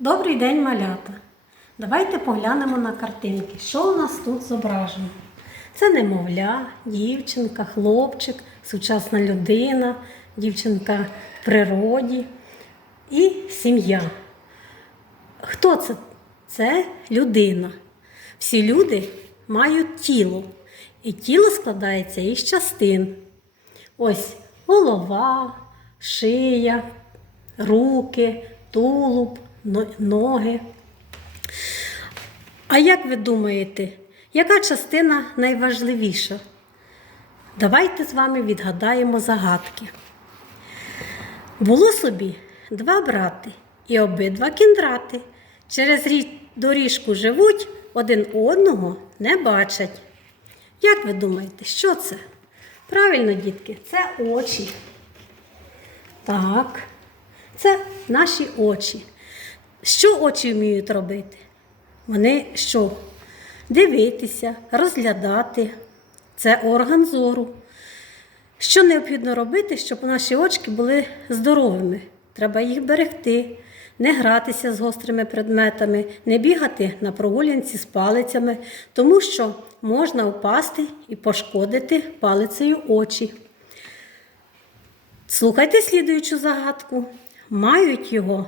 Добрий день, малята! Давайте поглянемо на картинки. Що у нас тут зображено? Це немовля, дівчинка, хлопчик, сучасна людина, дівчинка в природі і сім'я. Хто це? Це людина. Всі люди мають тіло, і тіло складається із частин. Ось голова, шия, руки, тулуб, ноги. А як ви думаєте, яка частина найважливіша? Давайте з вами відгадаємо загадки. Було собі два брати і обидва кіндрати. Через доріжку живуть, один одного не бачать. Як ви думаєте, що це? Правильно, дітки, це очі. Так, це наші очі. Що очі вміють робити? Вони що? Дивитися, розглядати. Це орган зору. Що необхідно робити, щоб наші очки були здоровими? Треба їх берегти, не гратися з гострими предметами, не бігати на прогулянці з палицями, тому що можна впасти і пошкодити палицею очі. Слухайте слідуючу загадку. Мають його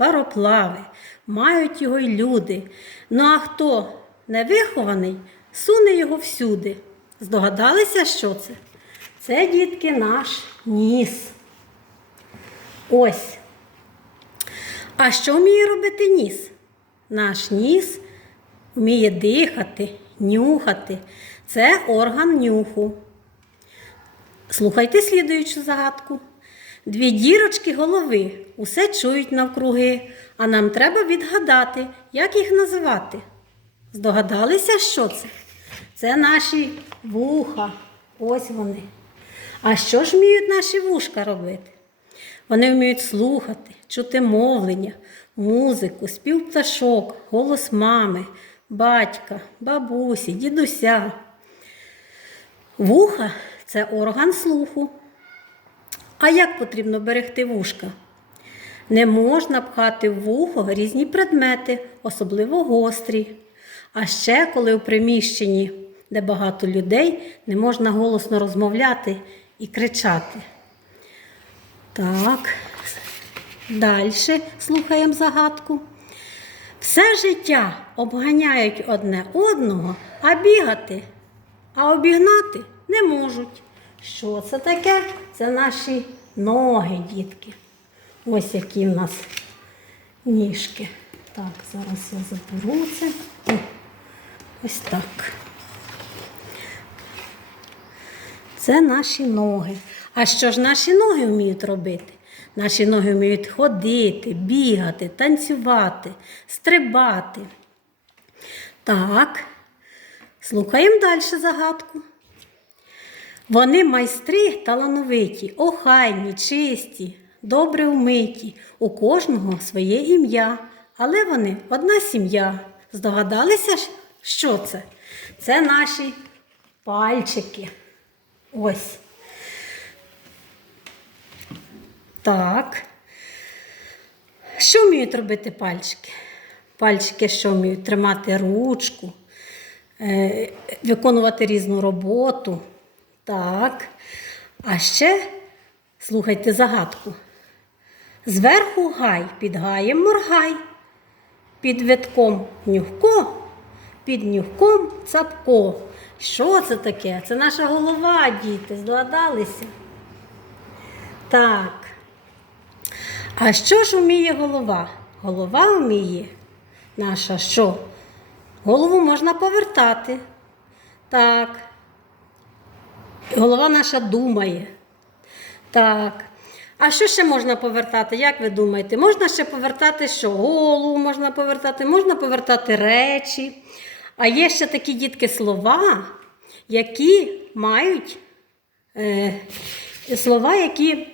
пароплави, мають його й люди. Ну а хто не вихований, суне його всюди. Здогадалися, що це? Це, дітки, наш ніс. Ось. А що вміє робити ніс? Наш ніс вміє дихати, нюхати. Це орган нюху. Слухайте слідуючу загадку. Дві дірочки голови усе чують навкруги, а нам треба відгадати, як їх називати. Здогадалися, що це? Це наші вуха. Ось вони. А що ж вміють наші вушка робити? Вони вміють слухати, чути мовлення, музику, спів пташок, голос мами, батька, бабусі, дідуся. Вуха це орган слуху. А як потрібно берегти вушка? Не можна пхати в вухо різні предмети, особливо гострі. А ще, коли у приміщенні, де багато людей, не можна голосно розмовляти і кричати. Так, далі слухаємо загадку. Все життя обганяють одне одного, а бігати, а обігнати не можуть. Що це таке? Це наші ноги, дітки. Ось які в нас ніжки. Так, зараз я заберу це. Ось так. Це наші ноги. А що ж наші ноги вміють робити? Наші ноги вміють ходити, бігати, танцювати, стрибати. Так, слухаємо далі загадку. Вони майстри талановиті, охайні, чисті, добре вмиті. У кожного своє ім'я, але вони одна сім'я. Здогадалися, що це? Це наші пальчики. Ось. Так. Що вміють робити пальчики? Пальчики що вміють тримати ручку, е, виконувати різну роботу. Так. А ще слухайте загадку. Зверху гай, під гаєм моргай, під витком нюхко, під нюхком цапко. Що це таке? Це наша голова, діти, здогадалися? Так. А що ж вміє голова? Голова вміє наша що? Голову можна повертати. Так. Голова наша думає. Так. А що ще можна повертати? Як ви думаєте? Можна ще повертати що? Голову можна повертати, можна повертати речі. А є ще такі дітки слова, які мають е, слова, які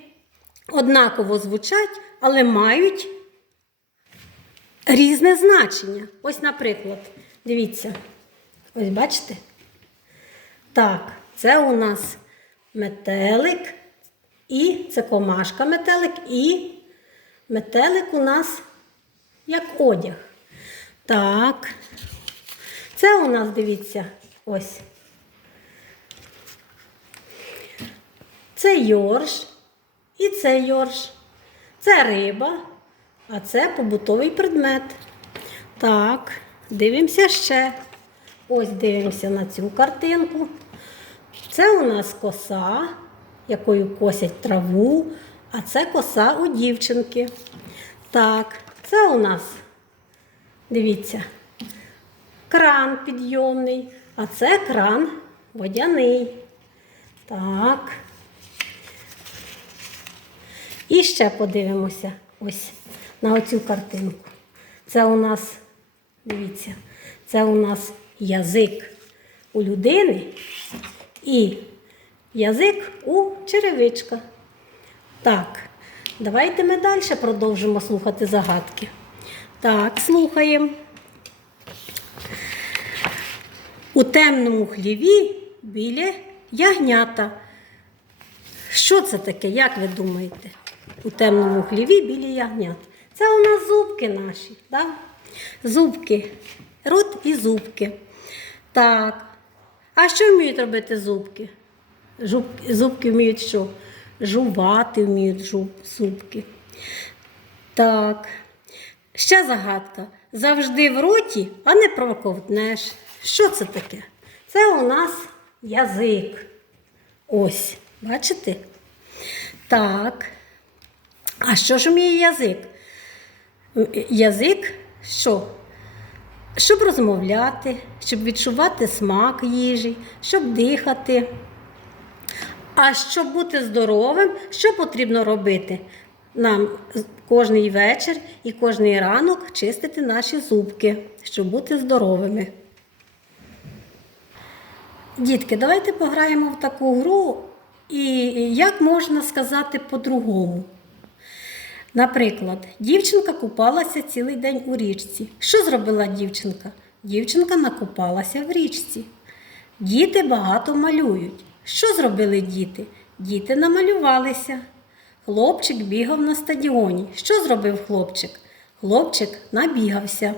однаково звучать, але мають різне значення. Ось, наприклад, дивіться, ось бачите? Так, це у нас метелик, і це комашка метелик, і метелик у нас як одяг. Так. Це у нас, дивіться, ось. Це йорш і це йорш. Це риба, а це побутовий предмет. Так, дивимося ще. Ось дивимося на цю картинку. Це у нас коса, якою косять траву, а це коса у дівчинки. Так, це у нас, дивіться, кран підйомний, а це кран водяний. Так. І ще подивимося ось на оцю картинку. Це у нас, дивіться, це у нас язик у людини і язик у черевичка. Так, давайте ми далі продовжимо слухати загадки. Так, слухаємо. У темному хліві біля ягнята. Що це таке, як ви думаєте? У темному хліві біля ягнят. Це у нас зубки наші. Да? Зубки. Рот і зубки. Так. А що вміють робити зубки? Жуб, зубки вміють що? Жувати вміють жуб, зубки. Так. Ще загадка. Завжди в роті, а не проковтнеш. Що це таке? Це у нас язик. Ось, бачите? Так. А що ж вміє язик? Язик що? Щоб розмовляти, щоб відчувати смак їжі, щоб дихати. А щоб бути здоровим, що потрібно робити? Нам кожний вечір і кожний ранок чистити наші зубки, щоб бути здоровими. Дітки, давайте пограємо в таку гру, і як можна сказати по-другому. Наприклад, дівчинка купалася цілий день у річці. Що зробила дівчинка? Дівчинка накупалася в річці. Діти багато малюють. Що зробили діти? Діти намалювалися. Хлопчик бігав на стадіоні. Що зробив хлопчик? Хлопчик набігався.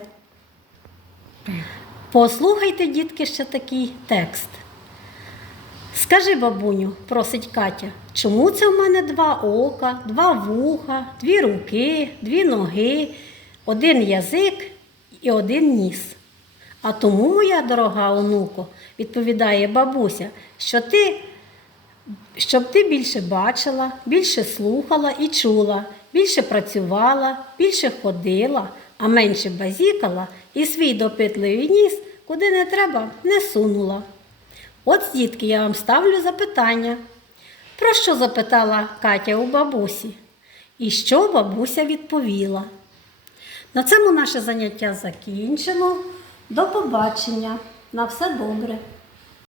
Послухайте, дітки, ще такий текст. Скажи, бабуню, просить Катя, чому це в мене два ока, два вуха, дві руки, дві ноги, один язик і один ніс? А тому, моя дорога онуко, відповідає бабуся, що ти, щоб ти більше бачила, більше слухала і чула, більше працювала, більше ходила, а менше базікала і свій допитливий ніс, куди не треба, не сунула. От, дітки, я вам ставлю запитання. Про що запитала Катя у бабусі? І що бабуся відповіла? На цьому наше заняття закінчено. До побачення. На все добре.